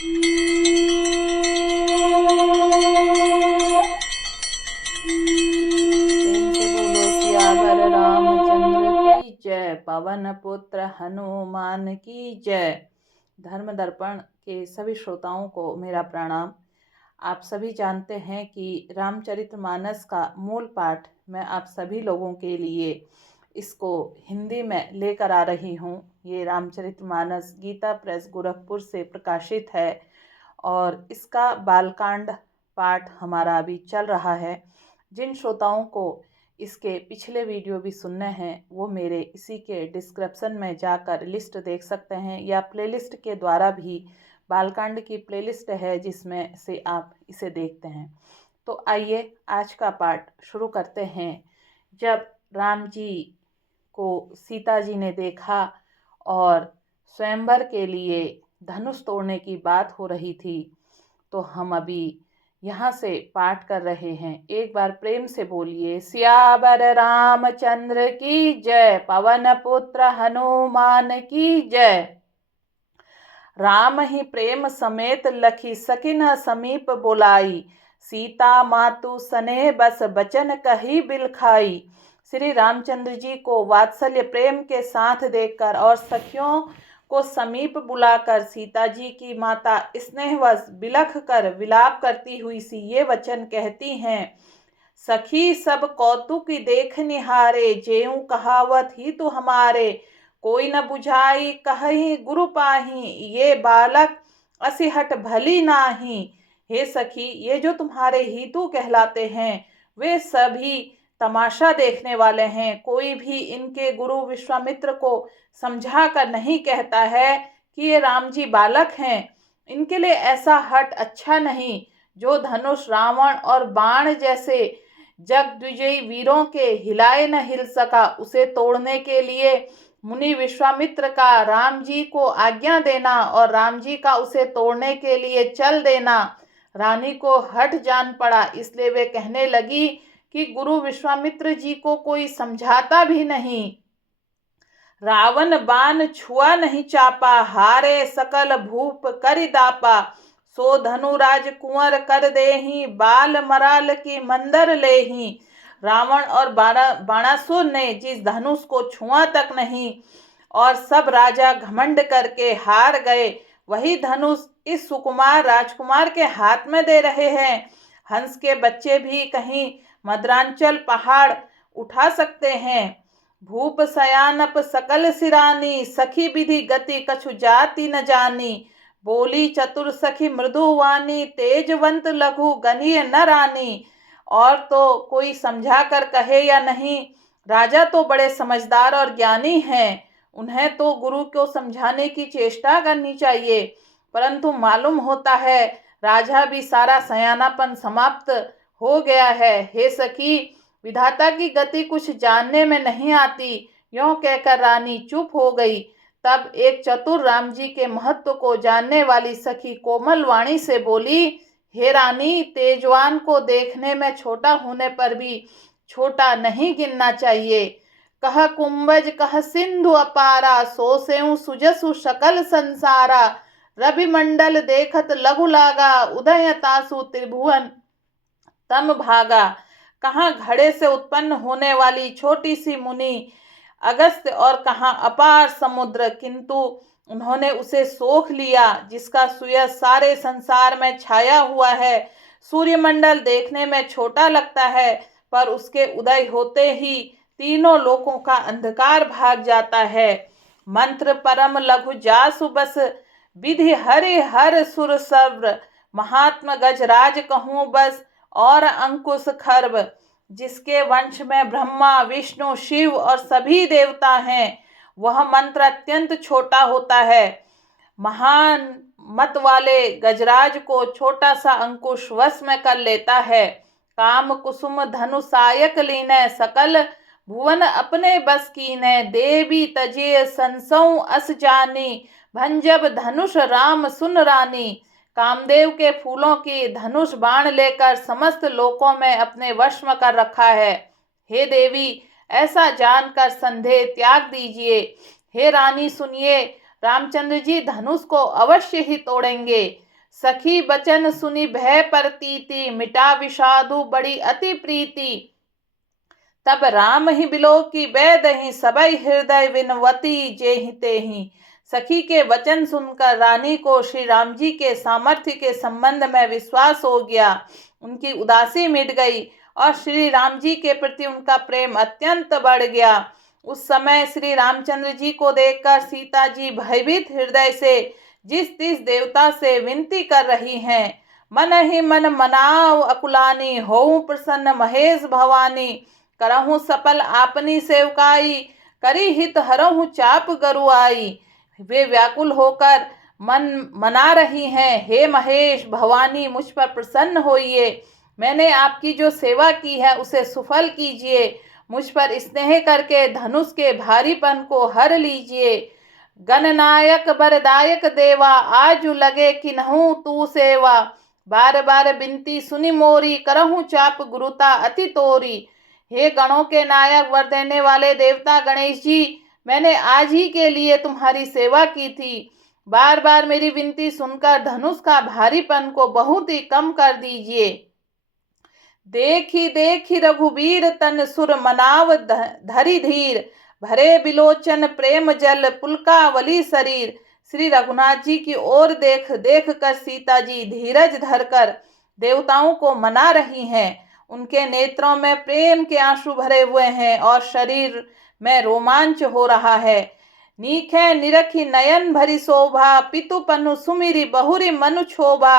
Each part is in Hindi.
प्रेम से बोलो सियावर रामचंद्र की जय। पवन पुत्र हनुमान की जय। धर्म दर्पण के सभी श्रोताओं को मेरा प्रणाम। आप सभी जानते हैं कि रामचरितमानस का मूल पाठ मैं आप सभी लोगों के लिए इसको हिंदी में लेकर आ रही हूँ। ये रामचरितमानस गीता प्रेस गोरखपुर से प्रकाशित है और इसका बालकांड पाठ हमारा अभी चल रहा है। जिन श्रोताओं को इसके पिछले वीडियो भी सुनने हैं वो मेरे इसी के डिस्क्रिप्शन में जाकर लिस्ट देख सकते हैं, या प्लेलिस्ट के द्वारा भी बालकांड की प्लेलिस्ट है जिसमें से आप इसे देखते हैं। तो आइए आज का पाठ शुरू करते हैं। जब राम जी को सीता जी ने देखा और स्वयंवर के लिए धनुष तोड़ने की बात हो रही थी, तो हम अभी यहाँ से पाठ कर रहे हैं। एक बार प्रेम से बोलिए सियावर रामचंद्र की जय। पवन पुत्र हनुमान की जय। राम ही प्रेम समेत लखी सकिन समीप बुलाई, सीता मातु सने बस बचन कही बिलखाई। श्री रामचंद्र जी को वात्सल्य प्रेम के साथ देखकर और सखियों को समीप बुलाकर सीता जी की माता स्नेहवश बिलख कर विलाप करती हुई सी ये वचन कहती हैं। सखी सब कौतुक देख निहारे, जेऊ कहावत ही तू हमारे। कोई न बुझाई कहीं गुरु पाही, ये बालक असिहट भली नाही। हे सखी, ये जो तुम्हारे हितू कहलाते हैं वे सभी तमाशा देखने वाले हैं। कोई भी इनके गुरु विश्वामित्र को समझा कर नहीं कहता है कि ये राम जी बालक हैं। इनके लिए ऐसा हट अच्छा नहीं। जो धनुष रावण और बाण जैसे जगद्विजयी वीरों के हिलाए न हिल सका, उसे तोड़ने के लिए मुनि विश्वामित्र का राम जी को आज्ञा देना और राम जी का उसे तोड़ने के लिए चल देना रानी को हट जान पड़ा। इसलिए वे कहने लगी कि गुरु विश्वामित्र जी को कोई समझाता भी नहीं। रावण बाण छुआ नहीं चापा, हारे सकल भूप करि दापा। सो धनुराज कुंवर कर देही, बाल मराल की मंदर लेही। रावण और बाणासुर ने जिस धनुष को छुआ तक नहीं और सब राजा घमंड करके हार गए, वही धनुष इस सुकुमार राजकुमार के हाथ में दे रहे हैं। हंस के बच्चे भी कहीं मद्रांचल पहाड़ उठा सकते हैं। भूप सयानप सकल सिरानी, सखी विधि गति कछु जाति न जानी। बोली चतुर सखी मृदुवानी, तेजवंत लघु गनीय न रानी। और तो कोई समझा कर कहे या नहीं, राजा तो बड़े समझदार और ज्ञानी हैं, उन्हें तो गुरु को समझाने की चेष्टा करनी चाहिए। परंतु मालूम होता है राजा भी सारा सयानापन समाप्त हो गया है। हे सखी, विधाता की गति कुछ जानने में नहीं आती। यों कहकर रानी चुप हो गई। तब एक चतुर राम जी के महत्व को जानने वाली सखी कोमल वाणी से बोली, हे रानी, तेजवान को देखने में छोटा होने पर भी छोटा नहीं गिनना चाहिए। कह कुंभज कह सिंधु अपारा, सो सेऊ सुजसु सकल संसारा। रवि मंडल देखत लघु लागा, उदय तासु त्रिभुवन तम भागा। कहाँ घड़े से उत्पन्न होने वाली छोटी सी मुनि अगस्त्य और कहाँ अपार समुद्र, किंतु उन्होंने उसे सोख लिया जिसका सुयस सारे संसार में छाया हुआ है। सूर्यमंडल देखने में छोटा लगता है, पर उसके उदय होते ही तीनों लोकों का अंधकार भाग जाता है। मंत्र परम लघु जासु बस, विधि हरि हर सुर सर्व। महात्म गजराज कहूँ बस, और अंकुश खर्व। जिसके वंश में ब्रह्मा विष्णु शिव और सभी देवता हैं, वह मंत्र अत्यंत छोटा होता है। महान मत वाले गजराज को छोटा सा अंकुश वश में कर लेता है। काम कुसुम धनुषायक लीने, सकल भुवन अपने बस कीने। देवी तजे संसौ अस जानी, भंजब धनुष राम सुन रानी। कामदेव के फूलों की धनुष बाण लेकर समस्त लोकों में अपने वश में कर रखा है। हे देवी, ऐसा जानकर संदेह त्याग दीजिए। हे रानी सुनिए, रामचंद्र जी धनुष को अवश्य ही तोड़ेंगे। सखी बचन सुनि भय परतीति, मिटा विषादु बड़ी अति प्रीति। तब राम ही बिलो की बैदहि, सबई हृदय विनवती जेहि तेहि। सखी के वचन सुनकर रानी को श्री राम जी के सामर्थ्य के संबंध में विश्वास हो गया। उनकी उदासी मिट गई और श्री राम जी के प्रति उनका प्रेम अत्यंत बढ़ गया। उस समय श्री रामचंद्र जी को देखकर सीता जी भयभीत हृदय से जिस तिस देवता से विनती कर रही हैं, मन ही मन मनाव अकुलानी, होऊं प्रसन्न महेश भवानी। करहूं सफल आपनी सेवकाई, करी हित हरहूं चाप गरुआई। वे व्याकुल होकर मन मना रही हैं, हे महेश भवानी मुझ पर प्रसन्न होइए, मैंने आपकी जो सेवा की है उसे सुफल कीजिए, मुझ पर स्नेह करके धनुष के भारीपन को हर लीजिए। गणनायक बरदायक देवा, आजु लगे किन्हूं तू सेवा। बार बार बिनती सुनी मोरी, करहूं चाप गुरुता अति तोरी। हे गणों के नायक वर देने वाले देवता गणेश जी, मैंने आज ही के लिए तुम्हारी सेवा की थी। बार बार मेरी विनती सुनकर धनुष का भारीपन को बहुत ही कम कर दीजिए। देखी देखी रघुबीर तन सुर मनाव धरि धीर, भरे बिलोचन प्रेम जल पुलकावली शरीर। श्री रघुनाथ जी की ओर देख देख कर सीता जी धीरज धरकर देवताओं को मना रही हैं। उनके नेत्रों में प्रेम के आंसू भरे हुए हैं और शरीर में रोमांच हो रहा है। नीखे निरखी नयन भरी शोभा, पितु पनु सुमिरी बहुरी मनु क्षोभा।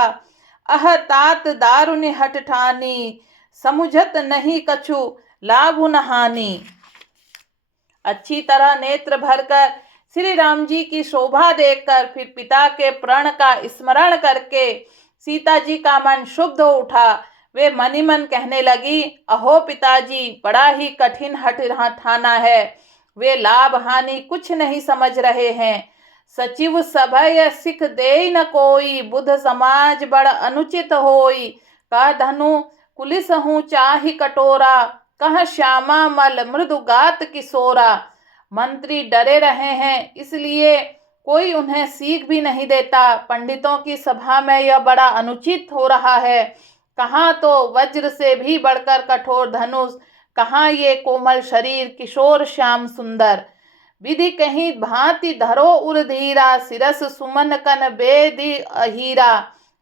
अह तात दारुनि हट ठानी, समुझत नहीं कछु लाभु न हानि। अच्छी तरह नेत्र भरकर श्री राम जी की शोभा देखकर फिर पिता के प्रण का स्मरण करके सीता जी का मन शुद्ध हो उठा। वे मन ही मन कहने लगी, अहो पिताजी, बड़ा ही कठिन हठ ठाना है, वे लाभ हानि कुछ नहीं समझ रहे हैं। सचिव सभय सिख दे न कोई, बुध समाज बड़ अनुचित होई। कह धनु कुलिस हूँ चाहि कटोरा, कह श्यामा मल मृदुगात किशोरा। मंत्री डरे रहे हैं, इसलिए कोई उन्हें सीख भी नहीं देता। पंडितों की सभा में यह बड़ा अनुचित हो रहा है। कहाँ तो वज्र से भी बढ़कर कठोर धनुष, कहाँ ये कोमल शरीर किशोर श्याम सुंदर। विधि कहीं भांति धरो उर धीरा, सिरस सुमन कन बेदी हीरा।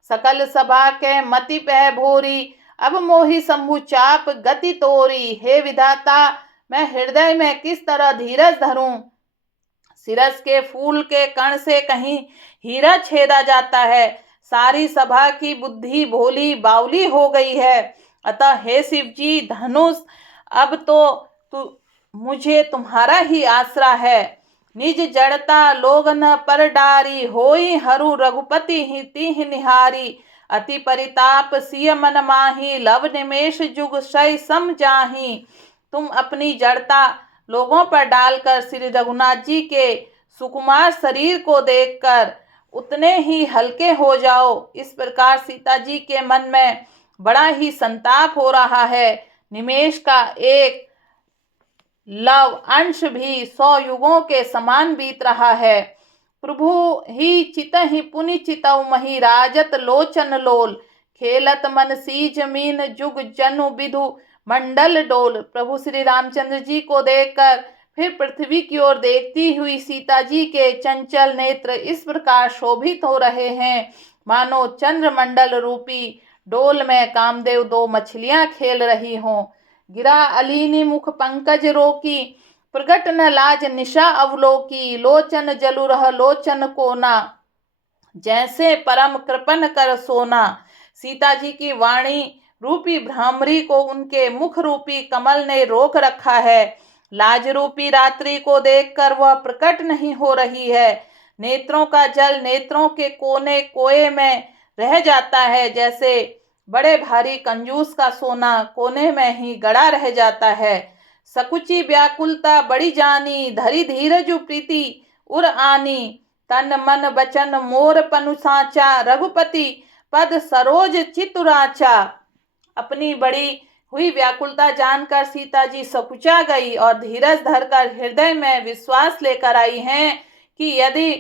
सकल सभा के मति पह भोरी, अब मोहि शंभु चाप गति तोरी। हे विधाता, मैं हृदय में किस तरह धीरज धरूं। सिरस के फूल के कण से कहीं हीरा छेदा जाता है। सारी सभा की बुद्धि भोली बावली हो गई है। अतः हे शिव जी, धनुष अब तो मुझे तुम्हारा ही आसरा है। निज जड़ता लोग न पर डारी, होई हरू रघुपति ही तिह निहारी। अति परिताप सिय मन माही, लव निमेष जुग सै सम जाही। तुम अपनी जड़ता लोगों पर डालकर श्री रघुनाथ जी के सुकुमार शरीर को देखकर उतने ही हल्के हो जाओ। इस प्रकार सीता जी के मन में बड़ा ही संताप हो रहा है। निमेष का एक लव अंश भी 100 युगों के समान बीत रहा है। प्रभु ही चित ही पुनि चितौ मही, राजत लोचन लोल। खेलत मन सी जमीन जुग जनु विधु मंडल डोल। प्रभु श्री रामचंद्र जी को देखकर फिर पृथ्वी की ओर देखती हुई सीता जी के चंचल नेत्र इस प्रकार शोभित हो रहे हैं, मानो चंद्रमंडल रूपी डोल में कामदेव 2 मछलियां खेल रही हों। गिरा अलीनी मुख पंकज रोकी, प्रगट न लाज निशा अवलोकी। लोचन जलु रह लोचन कोना, जैसे परम कृपन कर सोना। सीता जी की वाणी रूपी भ्रामरी को उनके मुख रूपी कमल ने रोक रखा है। लाज रूपी रात्रि को देखकर वह प्रकट नहीं हो रही है। नेत्रों का जल नेत्रों के कोने कोए में रह जाता है, जैसे बड़े भारी कंजूस का सोना कोने में ही गड़ा रह जाता है। सकुची व्याकुलता बड़ी जानी, धरी धीरजु प्रीति उर आनी। तन मन बचन मोर पनु साचा, रघुपति पद सरोज चितुराचा। अपनी बड़ी हुई व्याकुलता जानकर सीता जी सकुचा गई और धीरज धरकर हृदय में विश्वास लेकर आई हैं कि यदि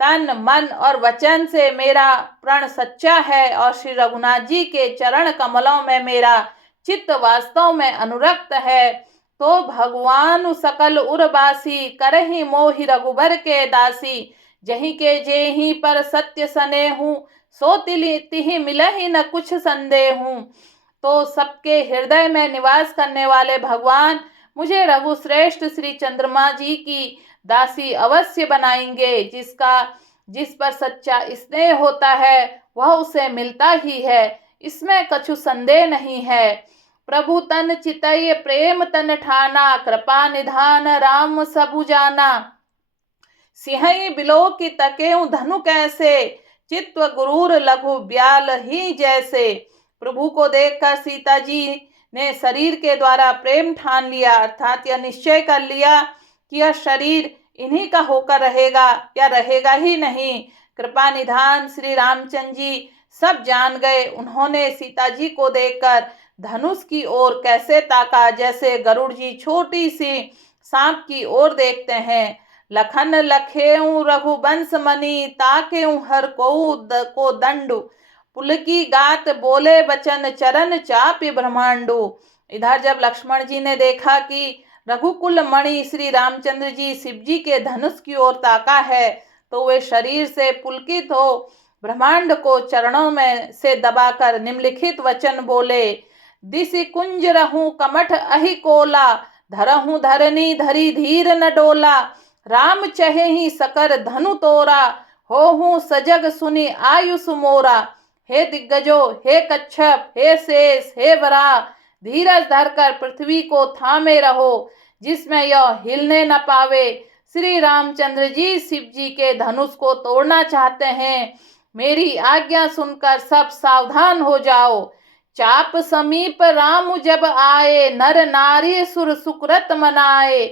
तन मन और वचन से मेरा प्रण सच्चा है और श्री रघुनाथ जी के चरण कमलों में मेरा चित्त वास्तव में अनुरक्त है। तो भगवान सकल उर्वासी करहि मोहि रघुबर के दासी, जहीं के जेहीं पर सत्य सनेहू सो तिहि मिलहि न कुछ संदेहू। तो सबके हृदय में निवास करने वाले भगवान मुझे रघुश्रेष्ठ श्री चंद्रमा जी की दासी अवश्य बनाएंगे। जिस पर सच्चा स्नेह होता है वह उसे मिलता ही है, इसमें कछु संदेह नहीं है। प्रभु तन चितय प्रेम तन ठाना, कृपा निधान राम सबु जाना। सिंहई बिलो की तकेऊ धनु कैसे, चित्त गुरूर लघु ब्याल ही जैसे। प्रभु को देखकर सीता जी ने शरीर के द्वारा प्रेम ठान लिया, अर्थात यह निश्चय कर लिया कि यह शरीर इन्हीं का होकर रहेगा या रहेगा ही नहीं। कृपा निधान श्री रामचंद्र जी सब जान गए। उन्होंने सीता जी को देखकर धनुष की ओर कैसे ताका, जैसे गरुड़ जी छोटी सी सांप की ओर देखते हैं। लखन लखेऊ रघुवंश मणि, ताकेऊ हर को दंडु। पुलकी गात बोले बचन, चरण चापि ब्रह्मांडु। इधर जब लक्ष्मण जी ने देखा कि रघुकुल मणि श्री रामचंद्र जी शिव जी के धनुष की ओर ताका है, तो वे शरीर से पुलकित हो ब्रह्मांड को चरणों में से दबाकर निम्नलिखित वचन बोले। दिसि कुंज रहूं कमठ अहि कोला, धरहूं धरनी धरी धीर न डोला। राम चहे ही सकर धनु तोरा, होहूं सजग सुनि आयुष मोरा। हे दिग्गजो, हे कच्छप, हे शेष, हे वराह, धीरज धरकर पृथ्वी को थामे रहो, जिसमें यह हिलने न पावे। श्री रामचंद्र जी शिव जी के धनुष को तोड़ना चाहते हैं। मेरी आज्ञा सुनकर सब सावधान हो जाओ। चाप समीप राम जब आए, नर नारी सुर सुकृत मनाए।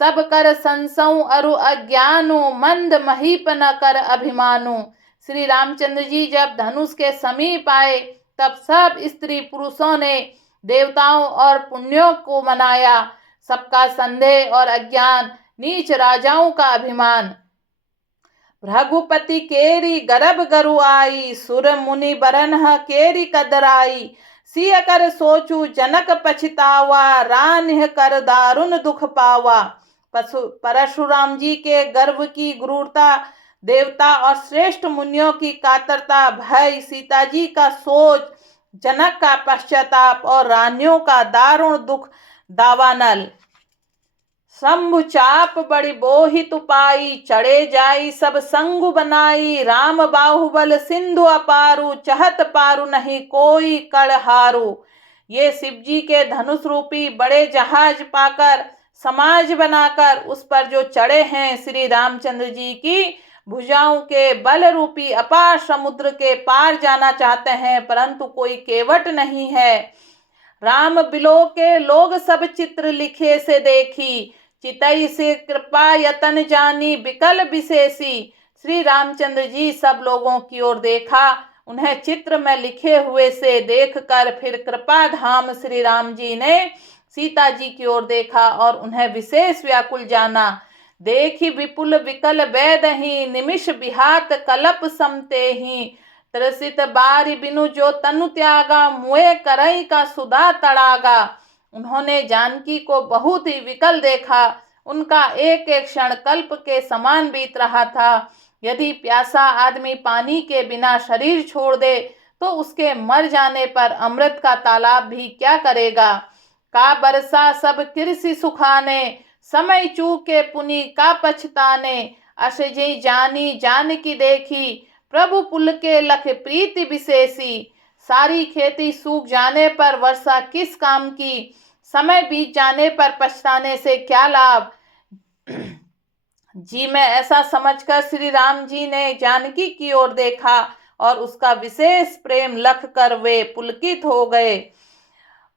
सब कर संसऊ अरु अज्ञानु, मंद महीप न कर अभिमानु। श्री रामचंद्र जी जब धनुष के समीप आए, तब सब स्त्री पुरुषों ने देवताओं और पुण्यों को मनाया। सबका संदेह और अज्ञान, नीच राजाओं का अभिमान। रघुपति केरी गर्भ गरु आई, सुर मुनि बरनह केरी कदराई। सिय कर सोचू जनक पछतावा, रानिह कर दारुण दुख पावा। परशुराम जी के गर्भ की क्रूरता, देवता और श्रेष्ठ मुनियों की कातरता, भय, सीता जी का सोच, जनक का पश्चाताप और रानियों का दारुण दुख दावानल। शंभु चाप बड़ी बोहित उपाई, चढ़े जाई सब संगु बनाई। राम बाहुबल सिंधु अपारु, चहत पारु नहीं कोई कड़हारु। ये शिव जी के धनुष रूपी बड़े जहाज पाकर, समाज बनाकर उस पर जो चढ़े हैं, श्री रामचंद्र जी की भुजाओं के बल रूपी अपार समुद्र के पार जाना चाहते हैं, परंतु कोई केवट नहीं है। राम बिलो के लोग सब चित्र लिखे से देखी, चितई से कृपा यतन जानी बिकल विशेषी। श्री रामचंद्र जी सब लोगों की ओर देखा, उन्हें चित्र में लिखे हुए से देखकर फिर कृपा धाम श्री राम जी ने सीता जी की ओर देखा और उन्हें विशेष व्याकुल जाना। देखी विपुल विकल वैदही, निमिष बिहात कलप समते ही। त्रसित बारी बिनु जो तनु त्यागा, मुए करई का सुधा तड़ागा। उन्होंने जानकी को बहुत ही विकल देखा, उनका एक एक क्षण कल्प के समान बीत रहा था। यदि प्यासा आदमी पानी के बिना शरीर छोड़ दे, तो उसके मर जाने पर अमृत का तालाब भी क्या करेगा। का बरसा सब कृषि सुखाने, समय चूके पुनि का पछताने। अशजी जानी जानकी देखी, प्रभु पुल के लख प्रीति विशेषी। सारी खेती सूख जाने पर वर्षा किस काम की, समय बीत जाने पर पछताने से क्या लाभ। जी मैं ऐसा समझकर श्री राम जी ने जानकी की ओर देखा और उसका विशेष प्रेम लख कर वे पुलकित हो गए।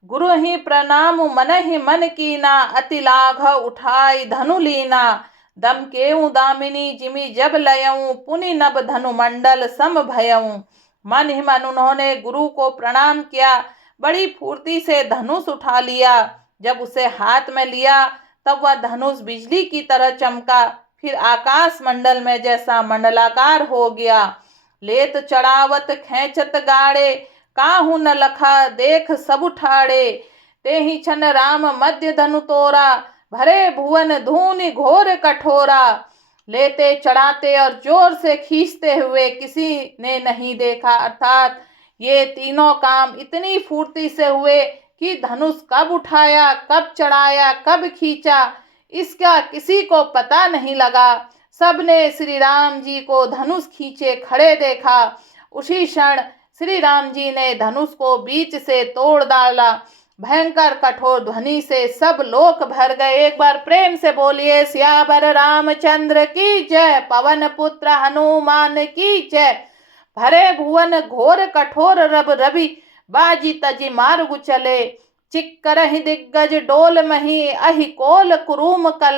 गुरु ही प्रणाम मन ही मन कीना, अति लाघ उठाई धनु लीना। दम केऊ दामिनी जिमि जब लयऊं, पुनि नभ धनु मंडल सम भयऊं। मन ही मन उन्होंने गुरु को प्रणाम किया, बड़ी फुर्ती से धनुष उठा लिया। जब उसे हाथ में लिया तब वह धनुष बिजली की तरह चमका, फिर आकाश मंडल में जैसा मंडलाकार हो गया। लेत चढ़ावत खेचत गाड़े, काहू न लखा देख सब उठाड़े। ते ही छन राम मध्य धनु तोरा, भरे भुवन धूनि घोर कठोरा। लेते चढ़ाते और जोर से खींचते हुए किसी ने नहीं देखा। अर्थात ये तीनों काम इतनी फुर्ती से हुए कि धनुष कब उठाया, कब चढ़ाया, कब खींचा, इसका किसी को पता नहीं लगा। सबने श्री राम जी को धनुष खींचे खड़े देखा। उसी क्षण श्री राम जी ने धनुष को बीच से तोड़ डाला। भयंकर कठोर ध्वनि से सब लोक भर गए। एक बार प्रेम से बोलिए सियावर रामचंद्र की जय, पवन पुत्र हनुमान की जय। भरे भुवन घोर कठोर रब रवि, बाजी तजी मार्ग चले। चिक्करहि दिग्गज डोल मही, अहि कोल कुरुम कल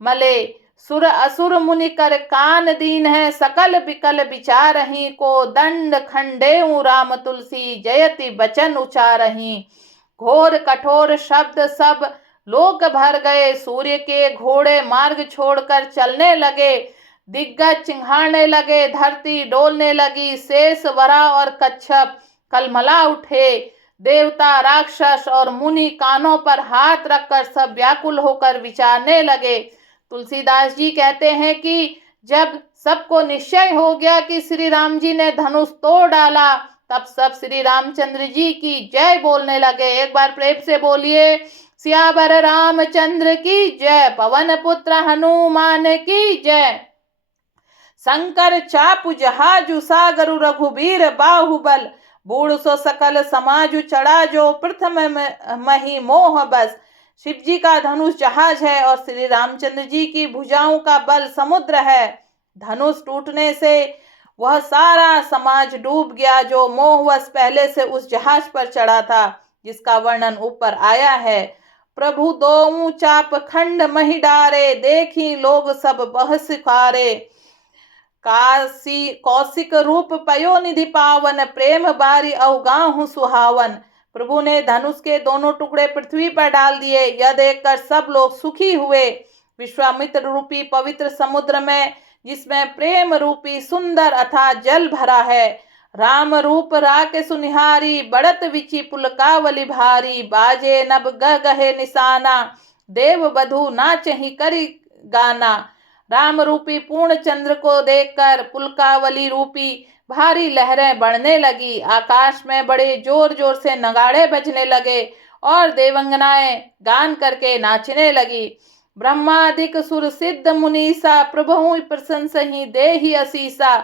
मले। सुर असुर मुनि कर कान दीन है, सकल बिकल विचारहि। को दंड खंडेऊ राम तुलसी, जयति बचन उचारहि। घोर कठोर शब्द सब लोक भर गए। सूर्य के घोड़े मार्ग छोड़कर चलने लगे। दिग्गज चिंघाड़ने लगे, धरती डोलने लगी। शेष वरा और कच्छप कलमला उठे। देवता राक्षस और मुनि कानों पर हाथ रखकर सब व्याकुल होकर विचारने लगे। तुलसीदास जी कहते हैं कि जब सबको निश्चय हो गया कि श्री राम जी ने धनुष तोड़ डाला, तब सब श्री रामचंद्र जी की जय बोलने लगे। एक बार प्रेम से बोलिए सियावर रामचंद्र की जय, पवन पुत्र हनुमान की जय। शंकर चापु जहाजु, सागरु रघुबीर बाहुबल। बूढ़ सो सकल समाजु, चढ़ा जो प्रथम मही मोह बस। शिव जी का धनुष जहाज है और श्री रामचंद्र जी की भुजाओं का बल समुद्र है। धनुष टूटने से वह सारा समाज डूब गया जो मोहवश पहले से उस जहाज पर चढ़ा था, जिसका वर्णन ऊपर आया है। प्रभु दोऊ चाप खंड मही डारे, देखी लोग सब बह सिखारे। काशी कौशिक रूप पयो निधि पावन, प्रेम बारी अवगाहु सुहावन। प्रभु ने धनुष के दोनों टुकड़े पृथ्वी पर डाल दिए। यह देखकर सब लोग सुखी हुए। विश्वामित्र रूपी पवित्र समुद्र में, जिसमें प्रेम रूपी सुंदर अथाह जल भरा है, राम रूप राके सुनिहारी, बढ़त विचि पुलकावली भारी। बाजे नभ गह गहे निशाना, देव बधू नाचहि करि गाना। राम रूपी पूर्ण चंद्र को देखकर पुलकावली रूपी भारी लहरें बढ़ने लगी। आकाश में बड़े जोर जोर से नगाड़े बजने लगे और देवंगनाएं गान करके नाचने लगी। ब्रह्मादिक सुर सिद्ध मुनीसा, प्रभु प्रशंसहि देहि असीसा।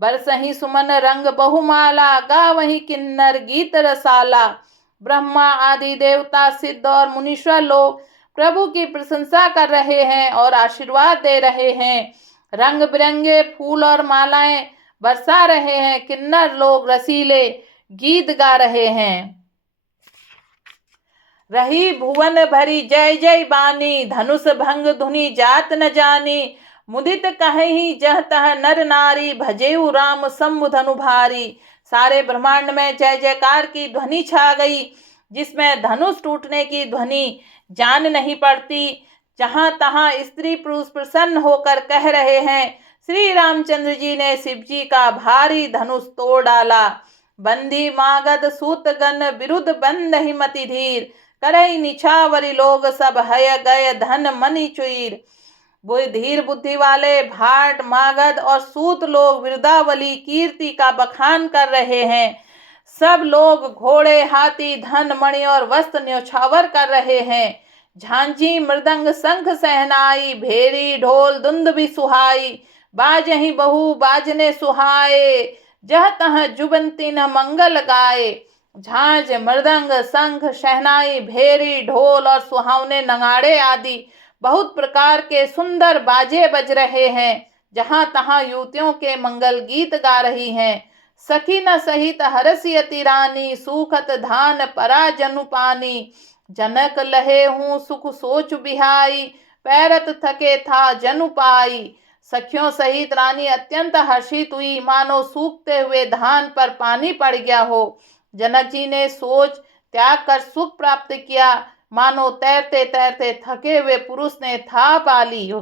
बरसहि सुमन रंग बहुमाला, गावहि किन्नर गीत रसाला। ब्रह्मा आदि देवता सिद्ध और मुनीश्वर लोग प्रभु की प्रशंसा कर रहे हैं और आशीर्वाद दे रहे हैं। रंग बिरंगे फूल और मालाएं बरसा रहे हैं। किन्नर लोग रसीले गीत गा रहे हैं। रही भुवन भरी जय जय बानी, धनुष भंग धुनि जात न जानी। मुदित कहि जह तह नर नारी, भजेऊ राम शंभु धनु भारी। सारे ब्रह्मांड में जय जयकार की ध्वनि छा गई, जिसमें धनुष टूटने की ध्वनि जान नहीं पड़ती। जहां तहां स्त्री पुरुष प्रसन्न होकर कह रहे हैं, श्री रामचंद्र जी ने शिव जी का भारी धनुष तोड़ डाला। बंदी मागध सूतगन, विरुद्ध बंद हिमति धीर। करई निछावरी लोग सब, हय गय धन मनि चुईर। धीर बुद्धि वाले भाट मागध और सूत लोग विरुदावली कीर्ति का बखान कर रहे हैं। सब लोग घोड़े हाथी धन मणि और वस्त्र न्योछावर कर रहे हैं। झांझी मृदंग शंख सहनाई, भेरी ढोल दुंदुभि सुहाई। बाजहि बहु बाजने सुहाए, जह तह जुबंती न मंगल गाए। झांझ मृदंग शंख शहनाई भेरी ढोल और सुहावने नगाड़े आदि बहुत प्रकार के सुंदर बाजे बज रहे हैं। जहां तहां युवतियों के मंगल गीत गा रही हैं। सखी न सहित हरसियति रानी, सूखत धान परा जनु पानी। जनक लहे हूँ सुख सोच बिहाई, पैरत थके था जनु पाई। सखियों सहित रानी अत्यंत हर्षित हुई, मानो सूखते हुए धान पर पानी पड़ गया हो। जनक जी ने सोच त्याग कर सुख प्राप्त किया, मानो तैरते तैरते थके हुए पुरुष ने था पा ली हो।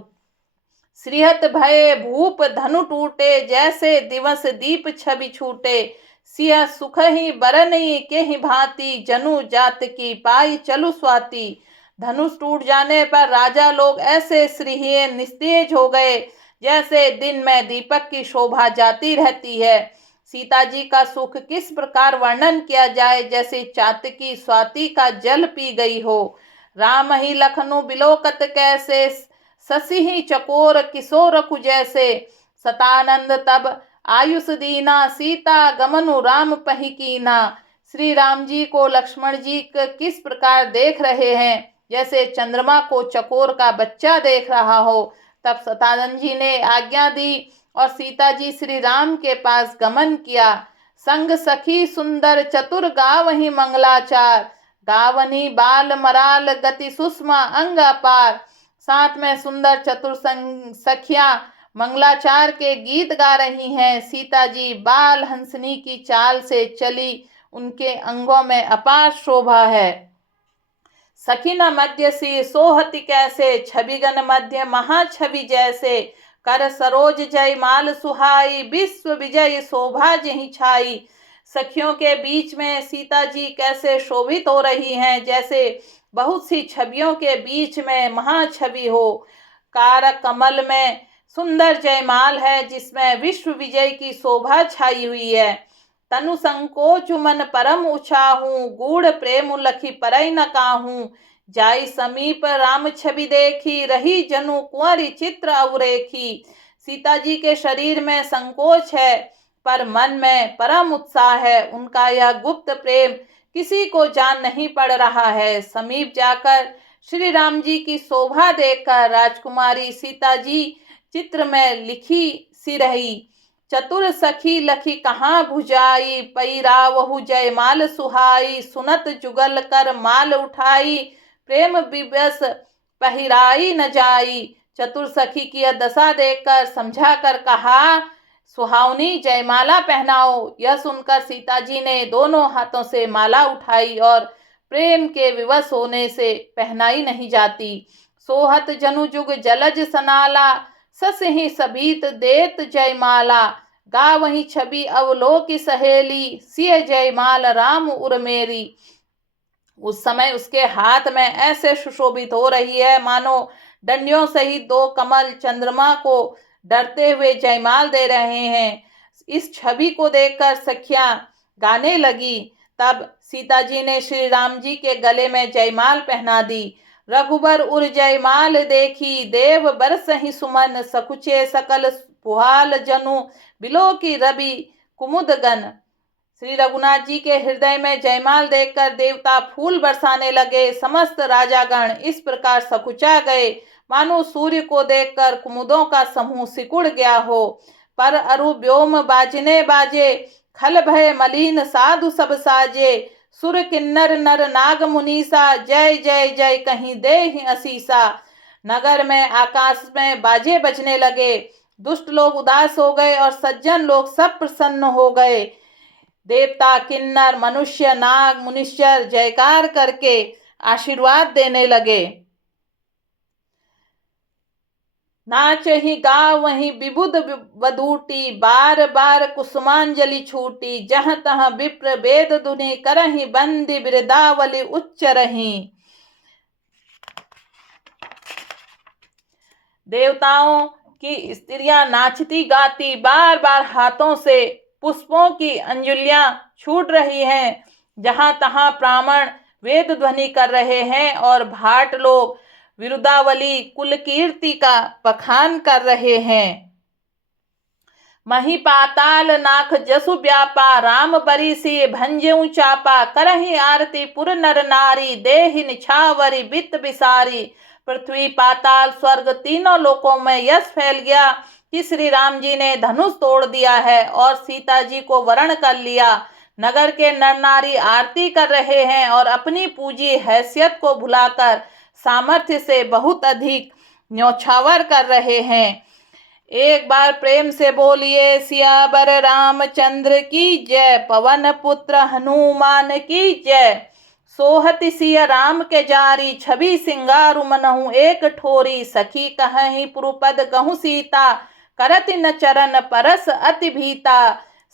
श्रीहत भये भूप धनु टूटे, जैसे दिवस दीप छवि छूटे। सिया सुख ही बरनई के ही भांति, जनु जात की पाई चलु स्वाति। धनुष टूट जाने पर राजा लोग ऐसे श्रीहीन निस्तेज हो गए, जैसे दिन में दीपक की शोभा जाती रहती है। सीता जी का सुख किस प्रकार वर्णन किया जाए, जैसे चातकी स्वाति का जल पी गई हो। राम ही लखनु बिलोकत कैसे, शशि ही चकोर किशोर कुजैसे। सतानंद तब आयुष दीना, सीता गमनु राम पही कीना। श्री राम जी को लक्ष्मण जी किस प्रकार देख रहे हैं, जैसे चंद्रमा को चकोर का बच्चा देख रहा हो। तब सतानंद जी ने आज्ञा दी और सीता जी श्री राम के पास गमन किया। संग सखी सुंदर चतुर गावही मंगलाचार, गावनी बाल मराल गति सुषमा अंग अपार। साथ में सुंदर चतुर सखियां मंगलाचार के गीत गा रही हैं। सीता जी बाल हंसनी की चाल से चली, उनके अंगों में अपार शोभा है। सखिन मध्य सी सोहति कैसे, छविगन मध्य महाछवि जैसे। कर सरोज जय माल सुहाई, विश्व विजय शोभा जही छाई। सखियों के बीच में सीता जी कैसे शोभित हो रही हैं, जैसे बहुत सी छवियों के बीच में महाछवि हो। कार कमल में सुंदर जयमाल है, जिसमें विश्व विजय की शोभा छाई हुई है। तनु संकोच मन परम उछाहू, गूढ़ प्रेम लखी परई न काहू। जाई समीप राम छवि देखी, रही जनु कुंवरी चित्र अवरेखी। सीता जी के शरीर में संकोच है, पर मन में परम उत्साह है। उनका यह गुप्त प्रेम किसी को जान नहीं पड़ रहा है। समीप जाकर श्री राम जी की शोभा देखकर राजकुमारी सीता जी चित्र में लिखी सी रही। चतुर सखी लखी कहाँ भुजाई, पई रावहु जयमाल सुहाई। सुनत जुगल कर माल उठाई, प्रेम विवश पहिराई न जाई। चतुर सखी की यह दशा देखकर समझा कर कहा, सुहावनी जयमाला पहनाओ। यह सुनकर सीता जी ने दोनों हाथों से माला उठाई और प्रेम के विवश होने से पहनाई नहीं जाती। सोहत जनु जुग जलज सनाला, सस ही सबीत देत जयमाला। गा वही छवि अवलोक सहेली, सिय जयमाल राम उर्मेरी। उस समय उसके हाथ में ऐसे सुशोभित हो रही है, मानो डंडियों सहित दो कमल चंद्रमा को डरते हुए जयमाल दे रहे हैं। इस छवि को देखकर सखियां गाने लगी। तब सीता जी ने श्री राम जी के गले में जयमाल पहना दी। रघुबर उर जयमाल देखी, देव बरसहि सुमन। सकुचे सकल पुहाल जनु, बिलो की रवि कुमुद गन। श्री रघुनाथ जी के हृदय में जयमाल देखकर देवता फूल बरसाने लगे। समस्त राजागण इस प्रकार सकुचा गए, मानो सूर्य को देखकर कुमुदों का समूह सिकुड़ गया हो। पर अरु व्योम बाजने बाजे, खल भय मलिन साधु सब साजे। सुर किन्नर नर नाग मुनीसा, जय जय जय कहीं दे ही असीसा। नगर में आकाश में बाजे बजने लगे। दुष्ट लोग उदास हो गए और सज्जन लोग सब प्रसन्न हो गए। देवता किन्नर मनुष्य नाग मुनीश्वर जयकार करके आशीर्वाद देने लगे। नाच ही गाँव वहीं विबुध वधूटी, बार बार कुसुमांजलि छूटी। जहाँ तहाँ विप्र वेद धुनि, करही बंदी वृदावली उच्च रही। देवताओं की स्त्रियां नाचती गाती बार बार हाथों से पुष्पों की अंजुलियां छूट रही हैं। जहां तहां ब्राह्मण वेद ध्वनि कर रहे हैं और भाट लोग विरुदावली कुल कीर्ति का बखान कर रहे हैं। मही पाताल नाख जसु व्यापा, राम बरी सी भंजेऊ चापा। करही आरती पुर नर नारी, देहि निछावरी बित बिसारी। पृथ्वी पाताल स्वर्ग तीनों लोकों में यश फैल गया कि श्री राम जी ने धनुष तोड़ दिया है और सीता जी को वरण कर लिया। नगर के नर नारी आरती कर रहे हैं और अपनी पूजी हैसियत को भुलाकर सामर्थ्य से बहुत अधिक न्यौछावर कर रहे हैं। एक बार प्रेम से बोलिए, सियावर रामचंद्र की जय, पवन पुत्र हनुमान की जय। सोहति सिय राम के जारी, छवि सिंगारु मनहु एक ठोरी। सखी कहहि पुरुपद कहूँ सीता, करति न चरण परस अति भीता।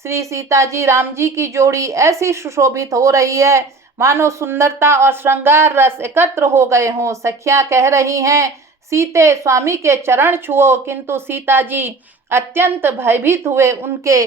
श्री सीता जी राम जी की जोड़ी ऐसी सुशोभित हो रही है मानो सुंदरता और श्रृंगार रस एकत्र हो गए हों। सखियां कह रही हैं सीते स्वामी के चरण छुओ, किंतु सीता जी अत्यंत भयभीत हुए उनके